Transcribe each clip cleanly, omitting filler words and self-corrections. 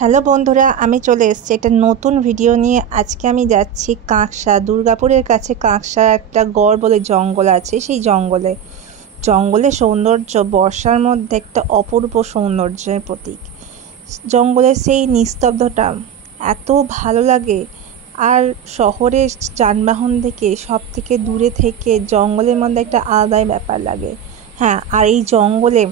Hello বন্ধুরা, আমি চলে এসেছি একটা নতুন ভিডিও নিয়ে। আজকে আমি যাচ্ছি কাঁকসা, দুর্গাপুরের কাছে কাঁকসা একটা গড় বলে জঙ্গল আছে। সেই জঙ্গলের সৌন্দর্য বর্ষার মধ্যে একটা অপূর্ব সৌন্দর্যের প্রতীক। জঙ্গলের সেই নিস্তব্ধতা এত ভালো লাগে। আর শহরের যানবাহন থেকে সব থেকে দূরে থেকে জঙ্গলের মধ্যে একটা আলাদাই ব্যাপার লাগে। হ্যাঁ, আর এই জঙ্গলে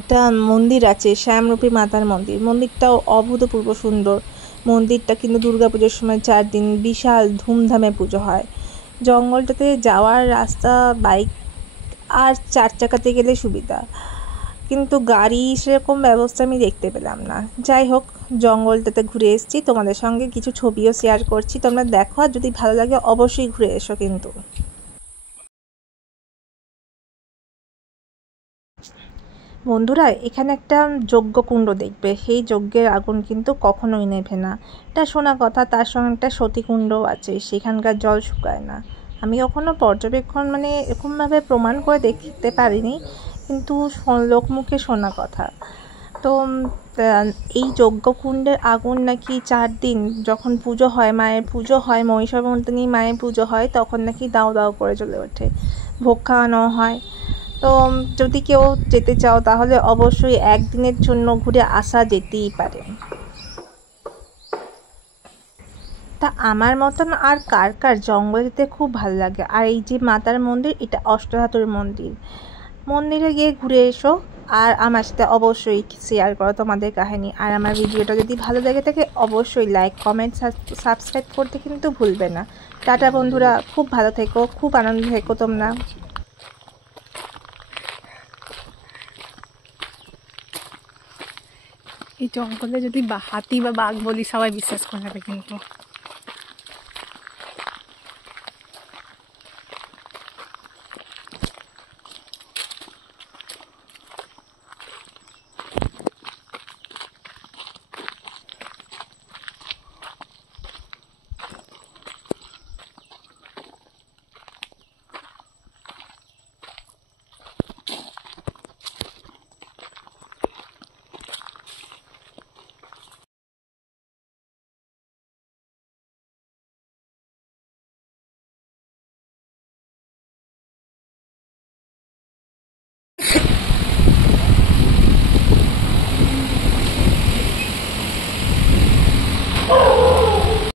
একটা মন্দির আছে, শ্যামরূপী মাতার মন্দির। মন্দিরটাও অভূতপূর্ব সুন্দর। মন্দিরটা কিন্তু দুর্গাপুজোর সময় 4 দিন বিশাল ধুমধামে পুজো হয়। জঙ্গলটাতে যাওয়ার রাস্তা বাইক আর 4 চাকাতে গেলে সুবিধা, কিন্তু গাড়ি সেরকম ব্যবস্থা আমি দেখতে পেলাম না। যাই হোক, জঙ্গলটাতে ঘুরে এসেছি, তোমাদের সঙ্গে কিছু ছবিও শেয়ার করছি, তোমরা দেখো। আর যদি ভালো লাগে অবশ্যই ঘুরে এসো কিন্তু। বন্ধুরা, এখানে একটা যজ্ঞকুণ্ড দেখবে। সেই যজ্ঞের আগুন কিন্তু কখনোই নেভে না, এটা শোনা কথা। তার সঙ্গে একটা সতীকুণ্ডও আছে, সেখানকার জল শুকায় না। আমি কখনো পর্যবেক্ষণ এরকমভাবে প্রমাণ করে দেখতে পারিনি, কিন্তু লোকমুখে শোনা কথা। তো এই যজ্ঞকুণ্ডের আগুন নাকি 4 দিন যখন পুজো হয়, মায়ের পুজো হয়, মহিষামর্দিনী মায়ের পুজো হয়, তখন নাকি দাউ দাউ করে জ্বলে ওঠে। ভোগ খাওয়ানো হয়। তো যদি কেউ যেতে চাও তাহলে অবশ্যই একদিনের জন্য ঘুরে আসা যেতেই পারে। তা আমার মতন আর কার কার জঙ্গলে যেতে খুব ভালো লাগে। আর এই যে মাতার মন্দির, এটা অষ্টধাতুর মন্দির। মন্দিরে গিয়ে ঘুরে এসো, আর আমার সাথে অবশ্যই শেয়ার করো তোমাদের কাহিনী। আর আমার ভিডিওটা যদি ভালো লেগে থাকে অবশ্যই লাইক, কমেন্ট, সাবস্ক্রাইব করতে কিন্তু ভুলবে না। টাটা বন্ধুরা, খুব ভালো থেকো, খুব আনন্দ থেকো তোমরা। এই জঙ্গলে যদি হাতি বা বাঘ বলি সবাই বিশ্বাস করে নেবে কিন্তু।